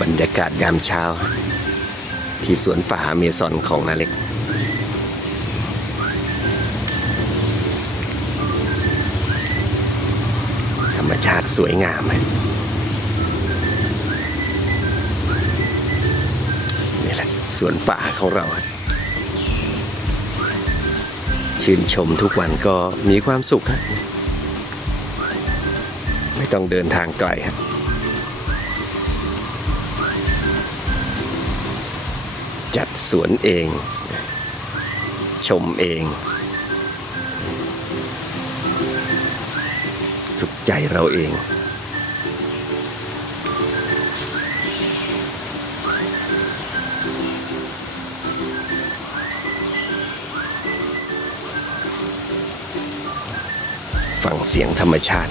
บรรยากาศยามเช้า ที่สวนป่าเมซอนของนาเล็ก ธรรมชาติสวยงามอะนี่แหละสวนป่าของเราอะชื่นชมทุกวันก็มีความสุขฮะไม่ต้องเดินทางไกลครับ จัดสวนเอง ชมเอง สุขใจเราเองฟังเสียงธรรมชาติ